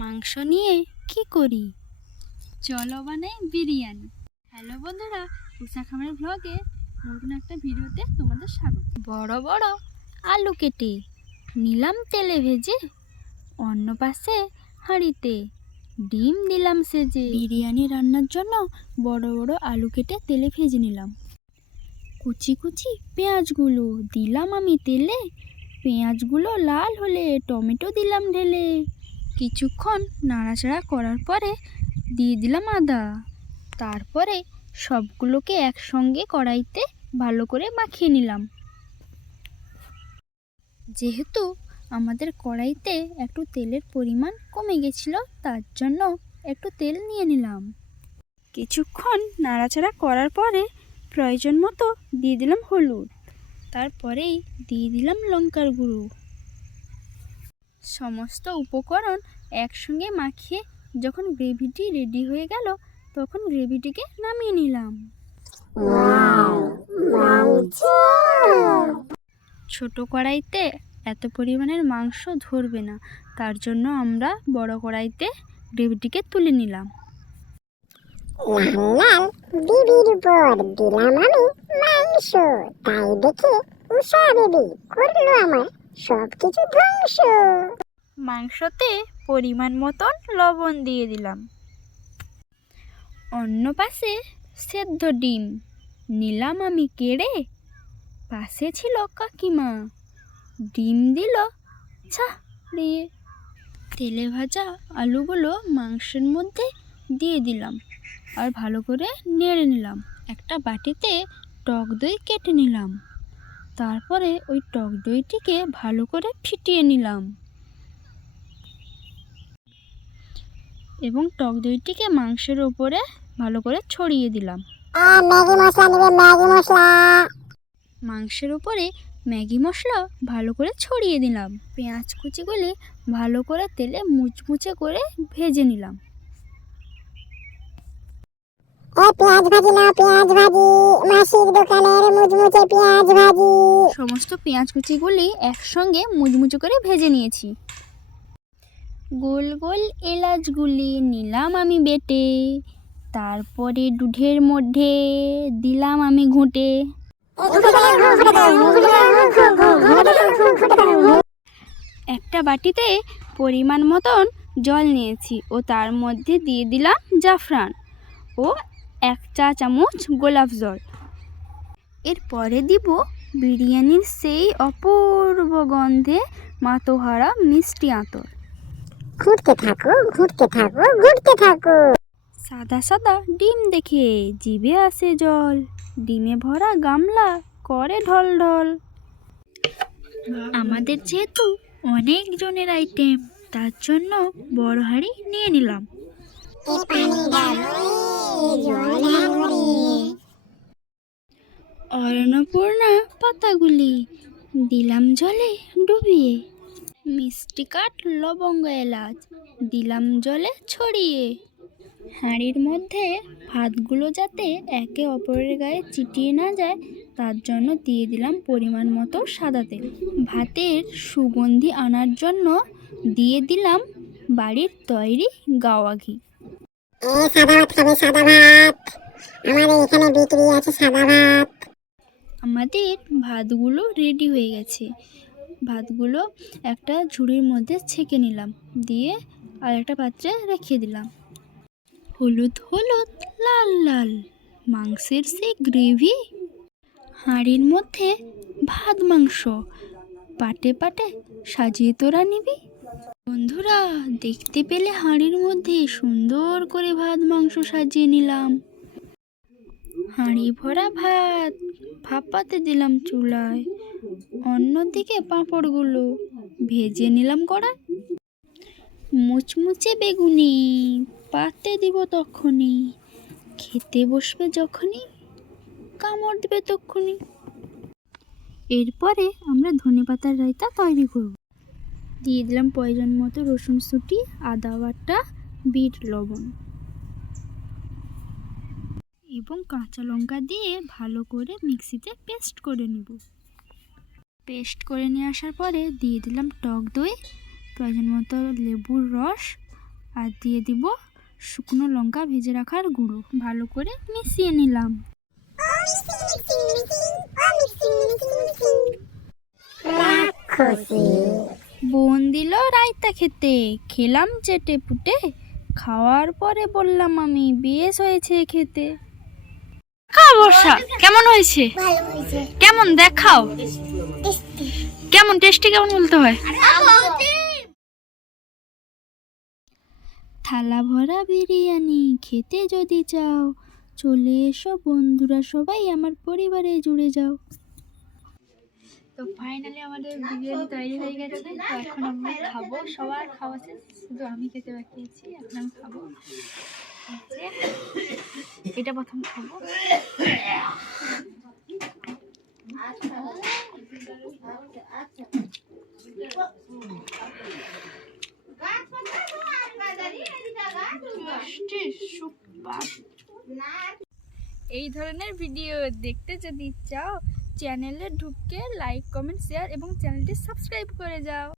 মাংস নিয়ে কি করি? চলো বানাই বিরিয়ানি। হ্যালো বন্ধুরা উষা খামের ব্লগে নতুন একটা ভিডিওতে তোমাদের স্বাগত। বড় বড় আলু কেটে নিলাম তেলে ভেজে, অন্য পাশে হাঁড়িতে ডিম দিলাম সেজে। বিরিয়ানি রান্নার জন্য বড় বড় আলু কেটে তেলে ভেজে নিলাম। কুচি কুচি পেঁয়াজগুলো দিলাম আমি তেলে, পেঁয়াজগুলো লাল হলে টমেটো দিলাম ঢেলে। কিছুক্ষণ নাড়াচাড়া করার পরে দিয়ে দিলাম আদা। তারপরে সবগুলোকে একসঙ্গে কড়াইতে ভালো করে মাখিয়ে নিলাম। যেহেতু আমাদের কড়াইতে একটু তেলের পরিমাণ কমে গেছিল, তার জন্য একটু তেল নিয়ে নিলাম। কিছুক্ষণ নাড়াচাড়া করার পরে প্রয়োজন মতো দিয়ে দিলাম হলুদ। তারপরেই দিয়ে দিলাম লঙ্কার গুঁড়ো। সমস্ত উপকরণ একসঙ্গে মাখিয়ে যখন গ্রেভিটি রেডি হয়ে গেল তখন গ্রেভিটিকে নামিয়ে নিলাম। ছোট কড়াইতে এত পরিমাণের মাংস ধরবে না তার জন্য আমরা বড় কড়াইতে গ্রেভিটিকে তুলে নিলাম। লাল লাল বিবির উপর দিলাম আমি মাংস তাই দেখে উষা বিবি করল আমার সব কিছু ধ্বংস। মাংসতে পরিমাণ মতন লবণ দিয়ে দিলাম। অন্য পাশে সেদ্ধ ডিম। নিলাম আমি কেড়ে। পাশে ছিল কাকিমা। ডিম দিল ছাড়িয়ে তেলে ভাজা আলুগুলো মাংসের মধ্যে দিয়ে দিলাম আর ভালো করে নেড়ে নিলাম। একটা বাটিতে টক দই কেটে নিলাম। তারপরে ওই টক দইটিকে ভালো করে ফিটিয়ে নিলাম। এবং টক দইটিকে মাংসের উপরে ভালো করে ছড়িয়ে দিলাম। মাংসের উপরে ম্যাগি মশলা ভালো করে ছড়িয়ে দিলাম। পেঁয়াজ কুচিগুলি ভালো করে তেলে মুচমুচে করে ভেজে নিলাম। এ পেঁয়াজ ভাজি না পেঁয়াজ ভাজি। মাসির দোকানের মুচমুচে পেঁয়াজ ভাজি। সমস্ত পেঁয়াজ কুচিগুলি একসঙ্গে মুচমুচে করে ভেজে নিয়েছি। গোল গোল এলাচগুলি নিলাম আমি বেটে। তারপরে দুধের মধ্যে দিলাম আমি ঘুঁটে। একটা বাটিতে পরিমাণ মতন জল নিয়েছি ও তার মধ্যে দিয়ে দিলাম জাফরান। ও এক চা চামচ গোলাপ জল। এরপরে দিব বিরিয়ানির সেই অপূর্ব গন্ধে মাতোহারা মিষ্টি আতর। ঘুরতে থাকো ঘুরতে থাকো ঘুরতে থাকো। সাদা সাদা ডিম দেখে জিভে আসে জল। ডিমে ভরা গামলা করে ঢল ঢল। আমাদের যেহেতু অনেক জনের আইটেম তার জন্য বড় হাঁড়ি নিয়ে নিলাম। অন্নপূর্ণা পাতাগুলি দিলাম জলে ডুবিয়ে। মিষ্টি কাঠ লবঙ্গ এলাচ দিলাম জলে ছড়িয়ে। হাঁড়ির মধ্যে ভাতগুলো যাতে একে অপরের গায়ে চিটিয়ে না যায়, তার জন্য দিয়ে দিলাম পরিমাণ মতো সাদা তেল। ভাতের সুগন্ধি আনার জন্য দিয়ে দিলাম বাড়ির তৈরি গাওয়া ঘি। আমাদের আমাদের ভাতগুলো রেডি হয়ে গেছে। ভাতগুলো একটা ঝুড়ির মধ্যে ছেঁকে নিলাম, দিয়ে আর একটা পাত্রে রেখে দিলাম। হলুদ হলুদ, লাল লাল। মাংসের সেই গ্রেভি হাঁড়ির মধ্যে ভাত মাংস। পাটে পাটে সাজিয়ে তোরা নিবি। বন্ধুরা, দেখতে পেলে হাঁড়ির মধ্যে সুন্দর করে ভাত, মাংস সাজিয়ে নিলাম। হাঁড়ি ভরা ভাত ভাপাতে দিলাম চুলায়। অন্যদিকে পাঁপড়গুলো ভেজে নিলাম কড়ায় মুচমুচে বেগুনি পাতে দিব তখনই। খেতে বসবে যখনই, কামড় দেবে তখনই। এরপরে আমরা ধনেপাতার রায়তা তৈরি করব। দিয়ে দিলাম প্রয়োজন মতো রসুন সুটি, আদা বাটা, বিট, লবণ এবং কাঁচা লঙ্কা দিয়ে ভালো করে মিক্সিতে পেস্ট করে নেব। পেস্ট করে নিয়ে আসার পরে দিয়ে দিলাম টক দই, প্রয়োজন মতো লেবুর রস আর দিয়ে দিব শুকনো লঙ্কা ভেজে রাখার গুঁড়ো। ভালো করে মিশিয়ে নিলাম। বোন দিল রায়তা খেতে। খেলাম চেটে পুটে খাওয়ার পরে বললাম আমি বেশ হয়েছে খেতে। খাও বর্ষা কেমন হয়েছে? হয়েছে। কেমন দেখাও। কেমন টেস্টি কেমন বলতে হয়? থালা ভরা বিরিয়ানি খেতে যদি চাও চলে এসো বন্ধুরা সবাই আমার পরিবারে জুড়ে যাও। তো ফাইনালি আমাদের বিরিয়ানি তৈরি হয়ে গেছে। তো এখন আমরা খাব। সবার খাওয়া শেষ। শুধু আমি খেতে বাকি আছি এখন আমি খাব। এটা প্রথম খাব। এই ধরনের ভিডিও দেখতে যদি চাও চ্যানেলে ঢুকে লাইক কমেন্ট শেয়ার এবং চ্যানেলটি সাবস্ক্রাইব করে যাও।